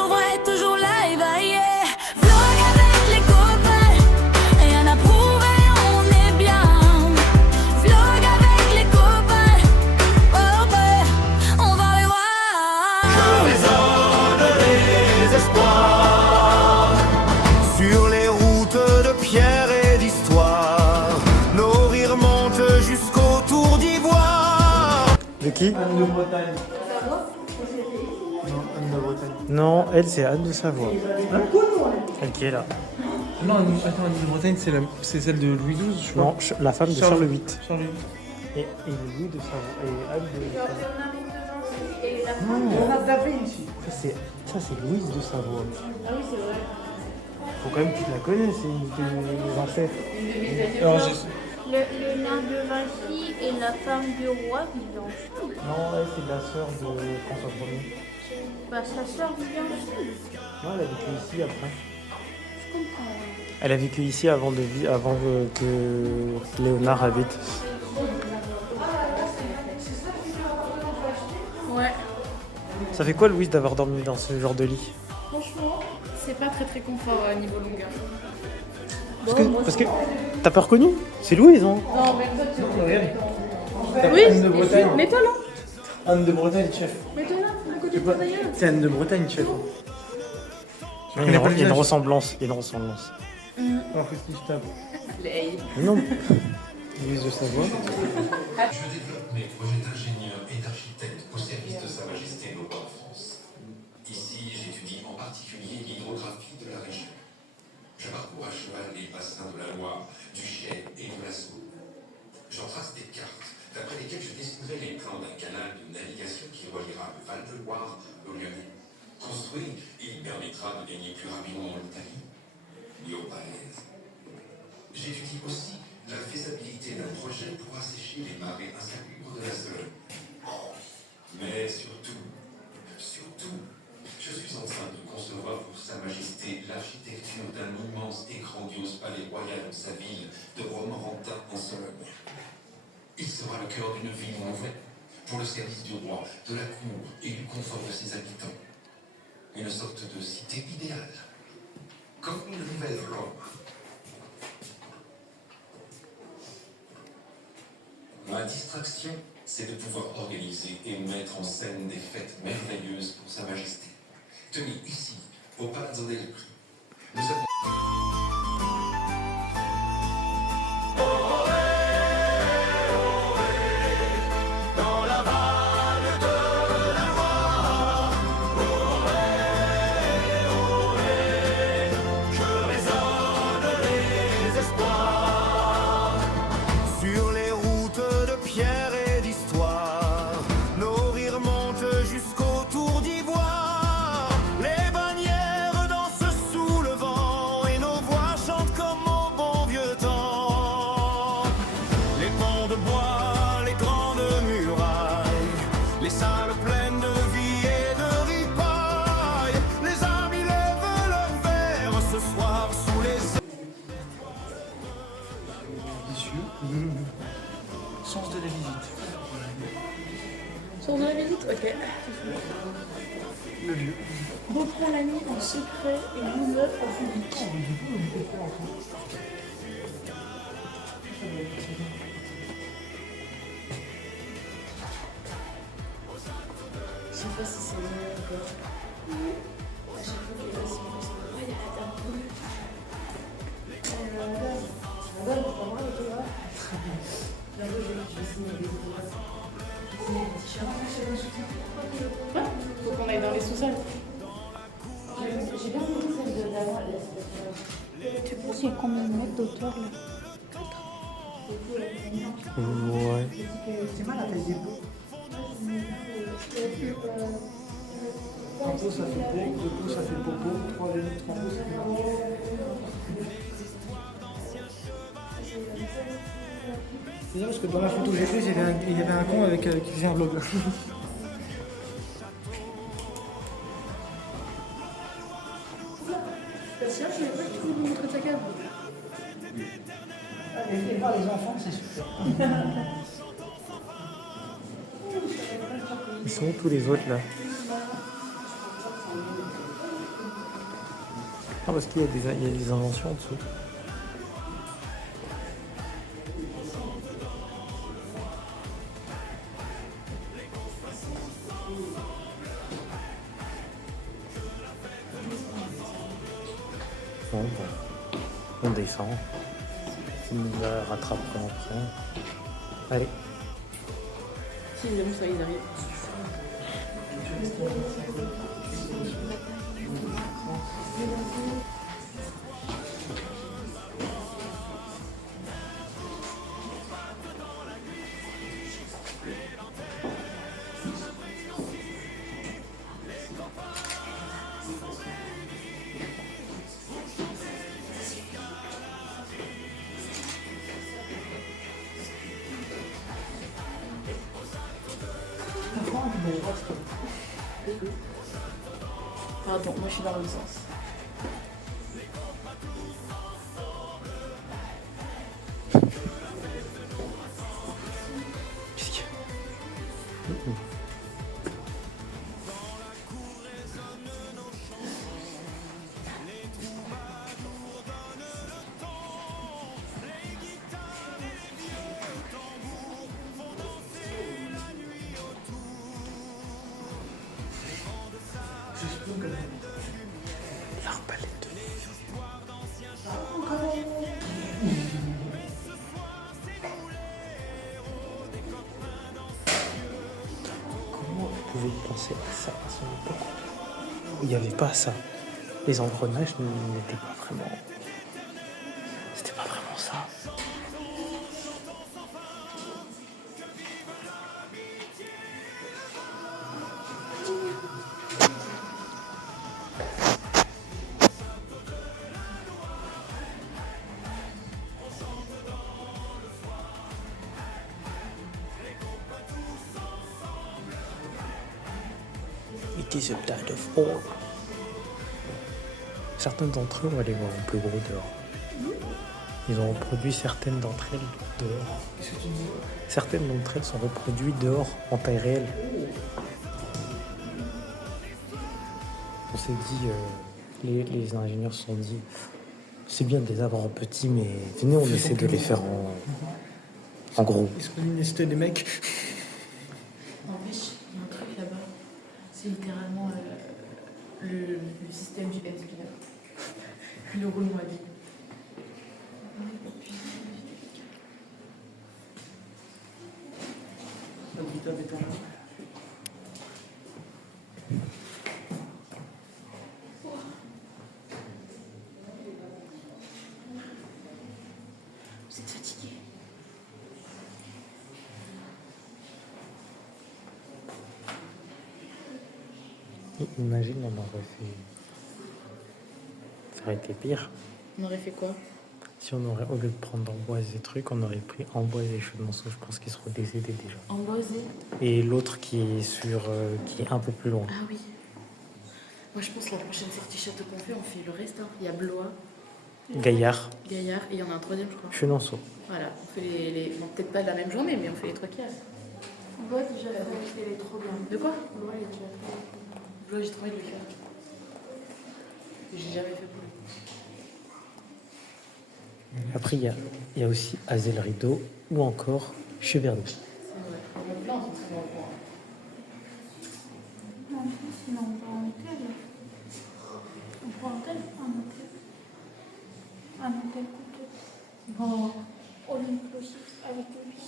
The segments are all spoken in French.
toujours vrai, toujours live, yeah. Vlog avec les copains, rien à prouver, on est bien. Vlog avec les copains, oh ben, on va les voir. Que résonnent les espoirs sur les routes de pierre et d'histoire. Nos rires montent jusqu'au Tour d'Ivoire. De qui? Anne de Bretagne. Non, Anne de Bretagne. Non, elle c'est Anne de Savoie. Elle qui est là. Non, attends, Anne de Bretagne, c'est celle de Louis XII, je crois. Non, la femme de Charles VIII. Charles VIII. Et Louis de Savoie. Et Anne de Ça c'est Louise de Savoie. Ah oui, c'est vrai. Faut quand même que tu la connais, c'est une des ancêtres. Alors, Léonard de Vinci et la femme du roi vivent ensemble. Non, elle c'est la sœur de François Ier. Bah, sa soeur vivait ensemble. Non, elle a vécu ici après. Je comprends. Elle a vécu ici avant que Léonard habite. Ouais. Ça fait quoi Louise d'avoir dormi dans ce genre de lit? Franchement, c'est pas très très confort niveau longueur. Parce que t'as pas reconnu? C'est Louise, hein? Non, mais toi, tu regarde. Oui, Anne de Bretagne. mets-toi là. Anne de Bretagne, chef. Mets-toi là, à côté de ta d'ailleurs. C'est Anne de Bretagne, chef. Il y a une ressemblance. Il y a une ressemblance. En fait, si je tape. Les- Non. Louise de Savoie. Je développe mes projets d'ingénieur et d'architecte au service de Sa Majesté le roi de France. Ici, j'étudie en particulier l'hydrographie de la région. Je parcours à cheval les bassins de la Loire, du Cher et de la Saône. J'en trace des cartes, d'après lesquelles je dessinerai les plans d'un canal de navigation qui reliera le Val-de-Loire au Lyonnais. Construit, il permettra de gagner plus rapidement l'Italie, ni au Palais. J'étudie aussi la faisabilité d'un projet pour assécher les marées insalubres de la Sologne. Mais surtout, je suis en train de concevoir pour Sa Majesté l'architecture d'un immense et grandiose palais royal de sa ville de Romorantin en Sologne. Il sera le cœur d'une ville nouvelle, pour le service du roi, de la cour et du confort de ses habitants. Une sorte de cité idéale, comme une nouvelle Rome. Ma distraction, c'est de pouvoir organiser et mettre en scène des fêtes merveilleuses pour Sa Majesté. Tenez, ici, au Palazzo del Prix, nous avons... Dans la vallée de la Loire, que résonnent les espoirs sur les routes de pierre et d'histoire. Nos rires montent jusqu'au Tour d'Ivoire. Les bannières dansent sous le vent et nos voix chantent comme au bon vieux temps. Les ponts de bois, les grandes murailles, les salles pleines de vie et de ripailles. Les amis lèvent leur verre ce soir sous les... Sens de la visite. Sors de la visite. Ok. Le lieu. Reprends la nuit en secret et nous en public. Je sais pas si c'est mieux encore. À chaque fois qu'il passe sur le ouais, il y a la dame bleue. Ouais, faut qu'on aille dans les sous-sols. J'ai bien compris celle de d'avant. Tu penses qu'il y a combien de mètres d'auteur là? Ouais. C'est mal à tailler. Un pot ça fait bec, deux pots ça fait popo, trois vélos, trois pots ça fait popo. C'est bien parce que dans la photo que j'ai faite, il y avait un con avec qui faisait un vlog. Tiens, je savais pas que tu voulais me montrer ta cave. Et voir les enfants, c'est super. Ils sont où tous les autres là? Ah, parce qu'il y a des inventions en dessous. Bon, on descend. Il nous rattrapera après. Allez. Si évidemment ça ils arrivent. Pardon, moi je suis dans l'autre sens. Qu'est-ce qu'il y a? L'arbalète de Comment vous pouvez penser à ça à son époque? Il n'y avait pas ça. Les engrenages n'étaient pas vraiment... C'était pas vraiment ça. It is a tide of ore. Certains d'entre eux, on va les voir en plus gros dehors. Ils ont reproduit certaines d'entre elles dehors. Certaines d'entre elles sont reproduites dehors en taille réelle. On s'est dit, les ingénieurs se sont dit, c'est bien de les avoir en petit, mais venez, on essaie de les faire en gros. Ils sont venus nester des mecs. En fait, il y a un truc là-bas. C'est littéralement le système du headspinner. Le roulement à vide. Vous êtes fatigué? Imagine, on aurait fait... Ça aurait été pire. On aurait fait quoi? Si on aurait, au lieu de prendre Amboise et trucs, on aurait pris Amboise et Chenemonceau, je pense qu'ils seraient décédés déjà. Amboisé? Et l'autre qui est qui est un peu plus loin. Ah oui. Moi je pense que la prochaine sortie château qu'on fait, on fait le reste. Hein. Il y a Blois, Gaillard, Gaillard et il y en a un troisième je crois. Chenonceau. Voilà, on fait les... Bon, peut-être pas la même journée, mais on fait les trois qui restent. Blois déjà fait, elle est trop bien. De quoi? Blois elle est déjà fait. Blois, j'ai trop envie de le faire. J'ai jamais fait pour lui. Après, il y a aussi Azel Rideau ou encore Cheverny. C'est vrai. On est plein, on s'en au courant. Non, sinon on va en hôtel. On prend un hôtel? Un hôtel coûteux. Bon. All inclusive avec lui.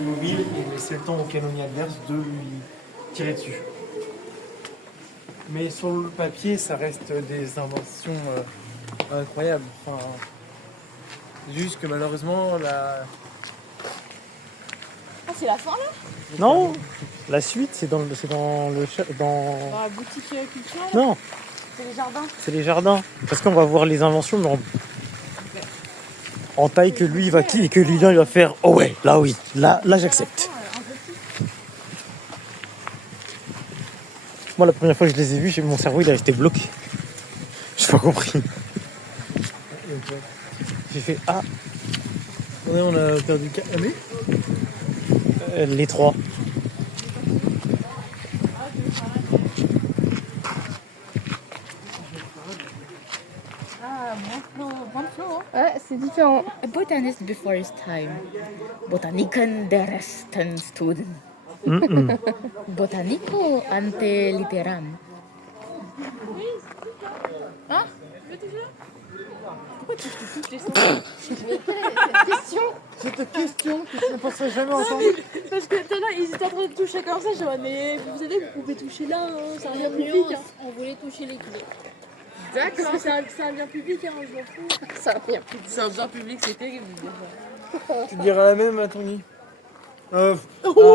Mobile et laisser le temps au canonnier adverse de lui tirer dessus. Mais sur le papier, ça reste des inventions incroyables. Enfin, juste que malheureusement, la... Ah, c'est la fin là? Non, la suite, c'est dans Dans la boutique culturelle? Non, C'est les jardins? c'est les jardins. Parce qu'on va voir les inventions, mais en taille que lui, il va et que Lilian, il va faire. Oh ouais, là oui, là j'accepte. Moi, la première fois que je les ai vus, mon cerveau, il est resté bloqué. J'ai pas compris. J'ai fait ah, Ouais, on a perdu... Allez, les trois. C'est différent. A botanist before his time. Botanicum derestem student. Botanico ante litteram. Hein? Pourquoi tu touches les sons? Question. Cette question que tu ne penserais jamais entendre. Parce que tout à l'heure, ils étaient en train de toucher comme ça. Je vois, mais vous savez, vous pouvez toucher là, hein, c'est un bien public. Hein. On voulait toucher les clés. Parce que c'est un bien public, hein, je m'en fous. Ça va bien. C'est un bien public, c'est terrible. Tu diras la même à Tanguy. Oh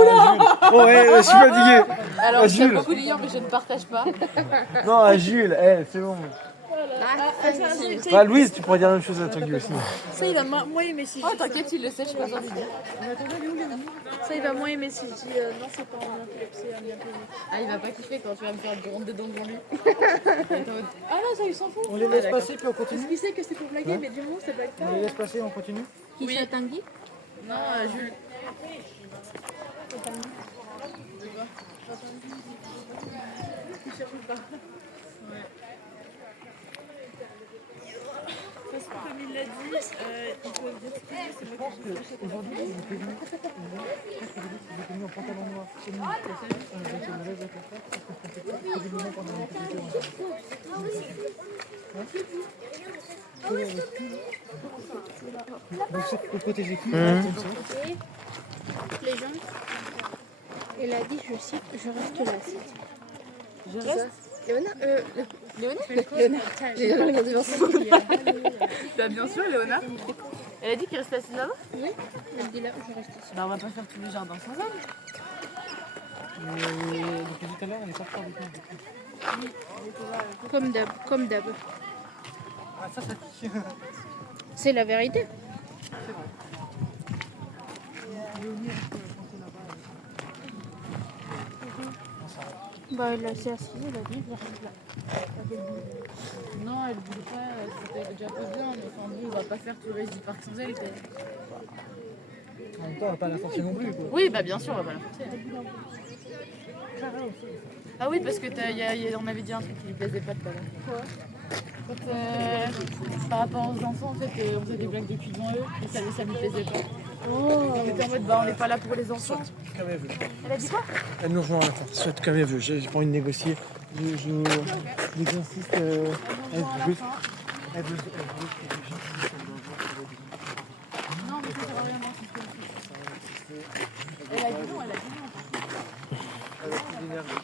là Jules. Ouais, je suis fatigué. Alors, Jules. j'aime beaucoup lire, mais je ne partage pas. Non, à Jules, c'est bon. Bah, Louise, tu pourrais dire la même chose à Tanguy aussi. Ça, il va moins aimer si je Oh, dis ça. t'inquiète, il le sait, je suis pas besoin de lui dire. Ça, il va moins aimer si je dis non, c'est pas un épilepsie, un bien public. Ah, il va pas kiffer quand tu vas me faire gronder dedans devant lui. Ah non, ça, il s'en fout. On les laisse passer puis on continue. Parce qu'il sait que c'est pour blaguer, mais du moment, ça blague pas. On les laisse passer, on continue. Qui Oui. ça, Tanguy? Non, Jules. Comme il l'a dit, il faut dire c'est moi qui suis Aujourd'hui, il était venu. Je pense qu'il était venu en pantalon noir. C'est nous. Donc, on lève avec la tête parce qu'on pensait pas qu'il était venu pendant une petite heure. Donc, c'est pour protéger qui? Les gens. Elle a dit, je cite, je reste là. Je reste. Léona Léonard J'ai jamais regardé devant ça. Bah, bien sûr, Léonard. Elle a dit qu'il restait assise là-bas? Oui, elle dit là, je reste ici. Bah, on va pas faire tout le jardin sans elle. Depuis tout à l'heure, on est parti avec nous. Comme d'hab. Ah, ça pique. C'est la vérité. Bah, elle s'est assise, elle a dit, je reste là. Non, elle voulait pas, c'était déjà peu bien, mais enfin bon, on va pas faire tout le reste du parc sans elle. Quoi. En même temps, on va pas la forcer non plus. Quoi. Oui, bah bien sûr, on va pas la forcer. Ah oui, parce que on avait dit un truc qui lui plaisait pas tout à l'heure. Quoi? Quand, par rapport aux enfants, en fait, on faisait des blagues de cul devant eux, et ça lui plaisait pas. On était en mode, bah on n'est pas là pour les enfants. Comme elle veut. Elle a dit quoi? Elle nous rejoint à la fin. Soit comme elle veut. J'ai pas envie de négocier. J'insiste. Elle veut. Non, mais ça sert à rien d'insister. Elle a dit non, elle a dit non. Elle a plus d'énergie.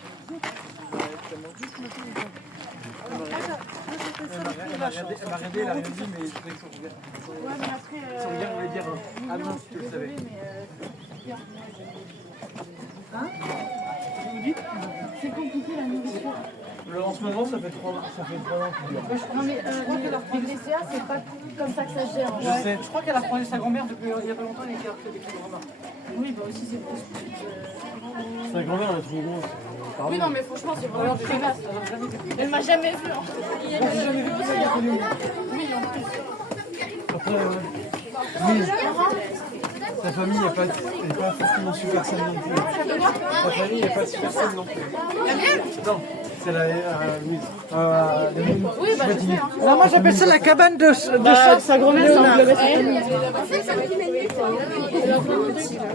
Elle m'a regardé, elle a rien dit, mais je trouvais que son regard voulait dire ah non, si tu le savais. Hein? Vous dites? C'est compliqué la nourriture. En ce moment, ça fait 3 ans qu'il dure. Non, mais les DCA, c'est pas comme ça que ça se gère. En Je sais. Je crois qu'elle a reproduit sa grand-mère depuis il y a pas longtemps et qu'elle a fait des petites remarques. Oui, bah aussi, c'est plus. Sa grand-mère, elle est trop grosse. Oui, non, mais franchement, c'est vraiment très vaste. Elle m'a jamais vu. Hein. J'ai jamais vu ça, il y a connu. Oui, en plus. Après, oui. Sa famille n'est pas forcément super saine non plus. Sa famille n'est pas super saine non plus. La mienne? Non, c'est la Louise. Oui, bah je sais. Hein. Non, moi j'appelle ça la cabane de chasse. Sa grand-mère,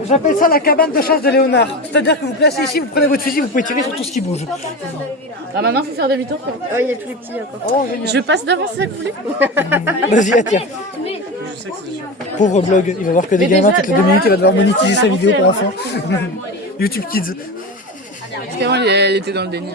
J'appelle ça la cabane de chasse de Léonard. C'est-à-dire que vous placez ici, vous prenez votre fusil, vous pouvez tirer sur tout ce qui bouge. Ah, maintenant, il faut faire demi-tour. Oh, il y a tous les petits encore. Je passe d'avance, c'est ça que vous voulez? Vas-y, attire. Pauvre blog, il va voir que des gamins toutes les 2 minutes, il va devoir monétiser sa vidéo pour enfants. YouTube Kids. Parce qu'avant, elle était dans le déni.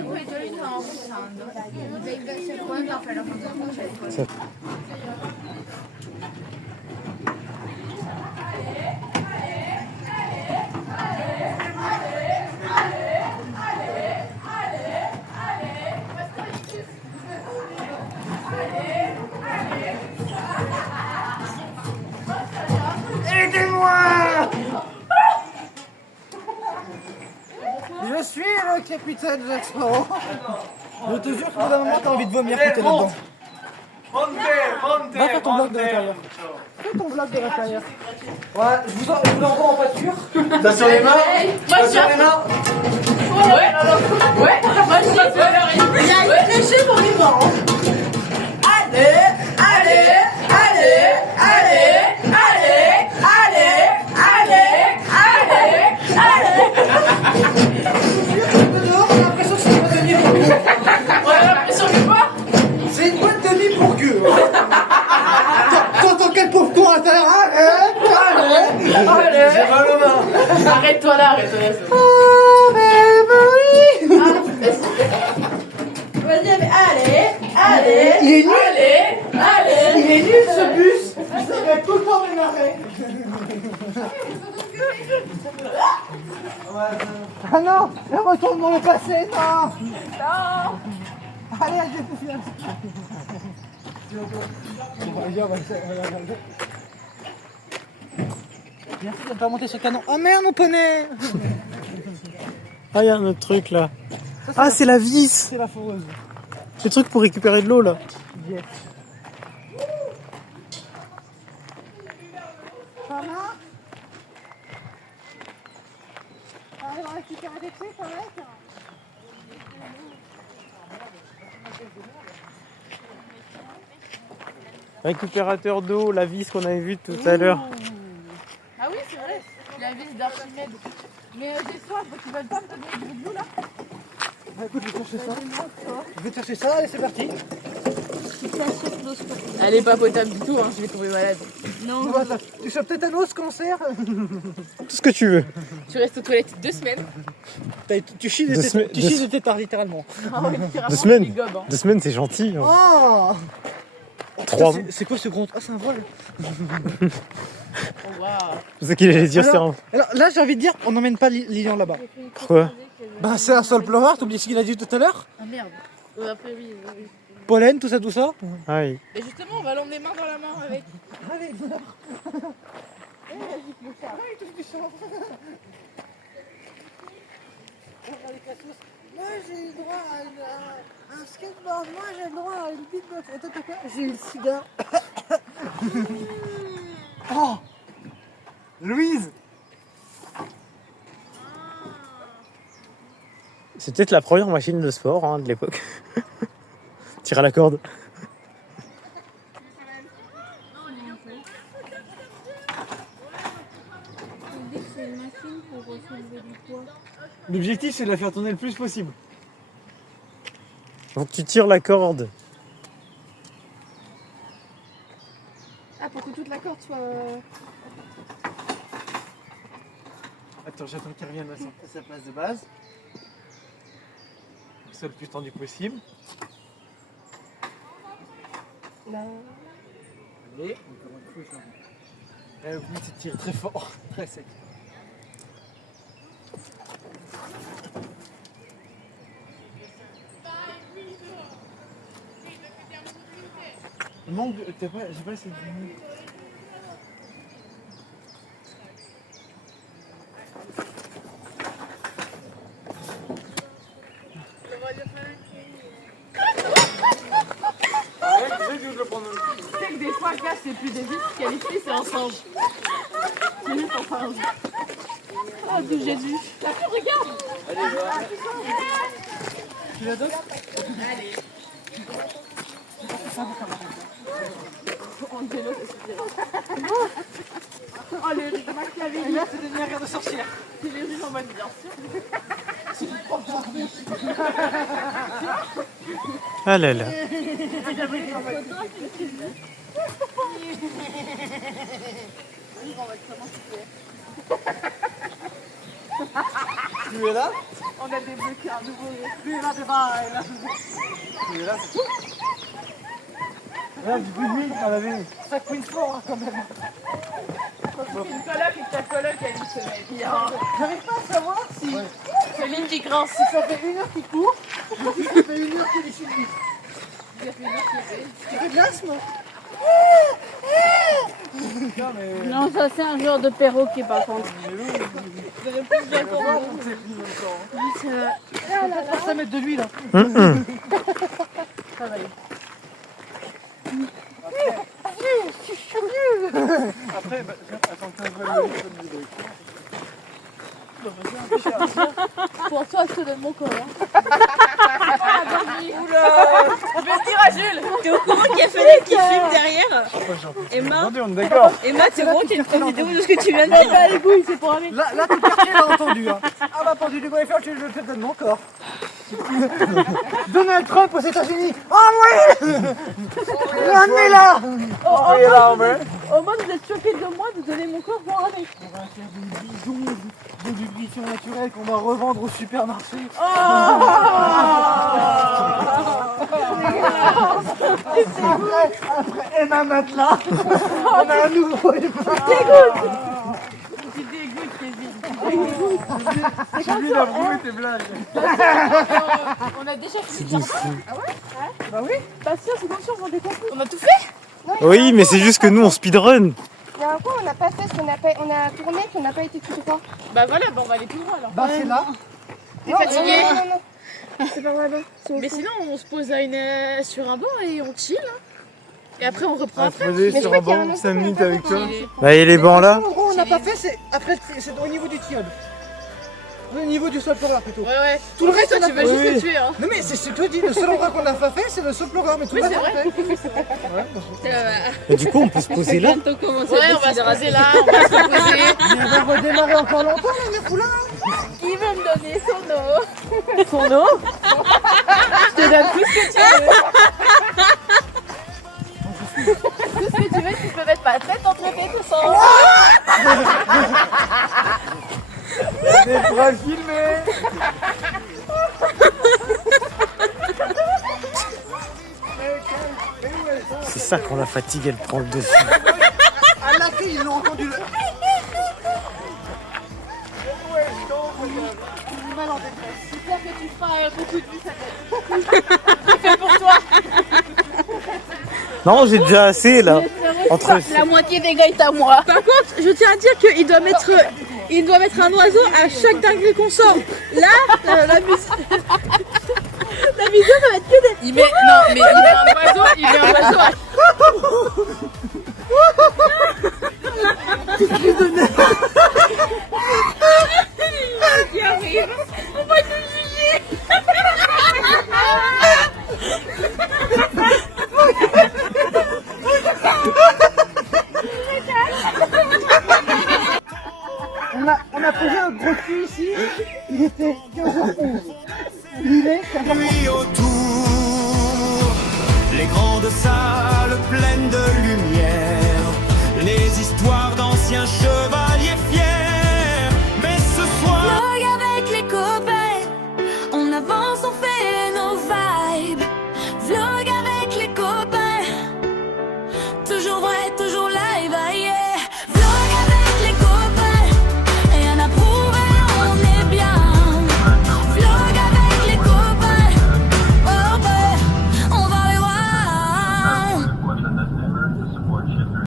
Aidez-moi! Je suis le capitaine Jack Sparrow. Je te jure qu'au bout d'un moment, t'as envie de vomir quand t'es là-dedans. Va faire ton bloc de l'intérieur. Fais ton bloc de l'intérieur. Ouais, je vous envoie en voiture. T'as sur les mains? T'as sur les mains? Ouais, moi je dis, il y a une léchée pour les morts. Allez, allez, allez, allez. là, arrête. Vas-y, allez. Il est nul. Allez. Il est nul ce bus. Ça va tout le temps m'énerver. Ah non, le retourne dans le passé, non. Allez, j'ai confiance. Merci de ne pas monter sur le canon. Oh merde, mon poney. Ah, il y a un autre truc là. Ah, c'est la vis. C'est la foreuse. C'est le truc pour récupérer de l'eau là. Yes. Ça va? Allez, on récupère des trucs, ça va être. Récupérateur d'eau, la vis qu'on avait vue tout à l'heure. Ah oui, c'est vrai. La vis d'Archimède. Mais j'ai soif, tu vas pas me donner de l'eau là? Bah écoute, je vais chercher ça. Je vais chercher ça, allez, c'est parti. Elle est pas potable du tout, hein, je vais tomber malade. Non, attends, tu chopes tétanos, cancer. Tout ce que tu veux. Tu restes aux toilettes 2 semaines. Tu chies Deux semaines- de tétard, littéralement. Ah ouais, littéralement, 2 semaines. tu gobes, hein. 2 semaines, c'est gentil. Hein. Oh 3 C'est quoi ce gros... Ah, c'est un voile. Oh, waouh. C'est ce qu'il allait dire, c'est un... Alors là, j'ai envie de dire, on n'emmène pas Lilian là-bas. Pourquoi? Bah c'est un sol plomard, t'oublies ce qu'il a dit tout à l'heure? Ah merde. Après, oui. Pollen, tout ça. Ah oui. Mais justement, on va l'emmener main dans la main avec. Allez, moi j'ai le droit à un skateboard, moi j'ai le droit à une petite boîte. Attends, t'as quoi? J'ai eu le sida. Oh Louise. C'est peut-être la première machine de sport hein, de l'époque. Tire à la corde. On dit que c'est une machine pour soulever du poids. L'objectif c'est de la faire tourner le plus possible. Donc tu tires la corde. Ah, pour que toute la corde soit. Attends, j'attends qu'il revienne à sa place de base. C'est le plus tendu possible. Là. Allez, encore une fois. Oui, tu tires très fort, très sec. Manque, j'ai pas essayé de... Tu sais que des fois, gars, c'est plus des vis qu'elle est fille, c'est un singe. C'est juste un singe. Ah, de Jésus. Regarde. Tu la donnes? Allez. Angelo, ça suffira. Oh, les riz Et là, c'est devenu un rire de sorcière. C'est les riz en mode bien sûr. Ah là là. Tu es là? On a débloqué un nouveau riz. Tu es là, t'es pas là. Tu es là, c'est tout. Là, du coup, lui, on avait 5 points forts hein, quand même. Une coloc et que ta coloc, elle se met bien. J'arrive pas à savoir si C'est Lynn qui grince. ça fait 1 heure qu'il court ou si ça fait 1 heure qu'il est suivi. Il a fait une heure qu'il est. Tu fais de l'asthme? Non, mais... Non, ça c'est un genre de perroquet par contre. Vous avez plus bien comprendre. On va pas ça mettre de l'huile. Ça va aller. Après, bah, attends que tu vas le vidéo. Pour toi, je te donne mon corps. Hein. Oula. Je vais le dire à Jules. T'es au courant qu'il y a Fenêtre qui filme derrière? Emma, On est d'accord. Emma, t'es au courant qu'il y a une petite vidéo de ce que tu viens de dire? Pas les couilles, c'est pour un mec. Là, tout le quartier l'a entendu. Hein. Ah bah, pendu du faire, je te donne mon corps. Donald Trump aux États-Unis. Oh oui! Amenez-la! Oh, là, Au moins vous êtes choqués de moi de donner mon corps pour un mec. On va faire des bidons de nutrition naturelle qu'on va revendre au supermarché. Après Emma Matelas, on a un nouveau Emma. Tu dégoûtes, Kevin. J'ai vu d'avouer tes blagues. On a déjà C'est fini. du fou. Bah oui. Bah si, c'est bien sûr, on découvre. On a tout fait. Oui, mais c'est juste que nous, on speedrun. Il y a un point on n'a pas fait, parce qu'on a, pas, on a tourné puis on n'a pas été tout droit. Bah voilà, on va aller tout droit alors. Bah c'est là. T'es fatigué? Non. C'est pas grave. Mais sinon, on se pose sur un banc et on chill. Hein. Et après, on reprend après. Mais je crois qu'il y a un 5 minutes avec toi. Bah, et les bancs là? En gros, on n'a pas fait, c'est après c'est au niveau du tilleul. Au niveau du sol polaire plutôt. Ouais. Tout le reste, toi, on a tu veux fait. juste Oui. le tuer. Hein. Non mais c'est ce que je te dis, le seul endroit qu'on n'a pas fait, c'est le sol polaire, mais tout le Oui, reste, c'est on l'a vrai. fait. Ouais, Et du coup, on peut se poser là? Ouais, on va se poser là, on va se reposer. mais on va redémarrer encore longtemps, là, les poulains. Qui veut me donner son eau? Son eau? Je te donne tout ce que tu veux. Tout ce que tu veux, tu peux mettre ma tête entre tes tout ça. Des pourras filmer. C'est ça quand la fatigue, elle prend le dessus. À la clé, ils l'ont entendu le. J'espère que tu feras un coup de vue, ça fait. C'est pour toi. Non, j'ai déjà assez là. Entre... La moitié des gars est à moi. Par contre, je tiens à dire qu'il doit mettre un oiseau à chaque dinguerie qu'on sort. Là, la musique. La musique, ça va être que des. Il met un oiseau, il met un oiseau. On va te juger. On a posé un gros cul ici, il était 15h11. Il est 15h11. Nuit autour, les grandes salles pleines de lumière.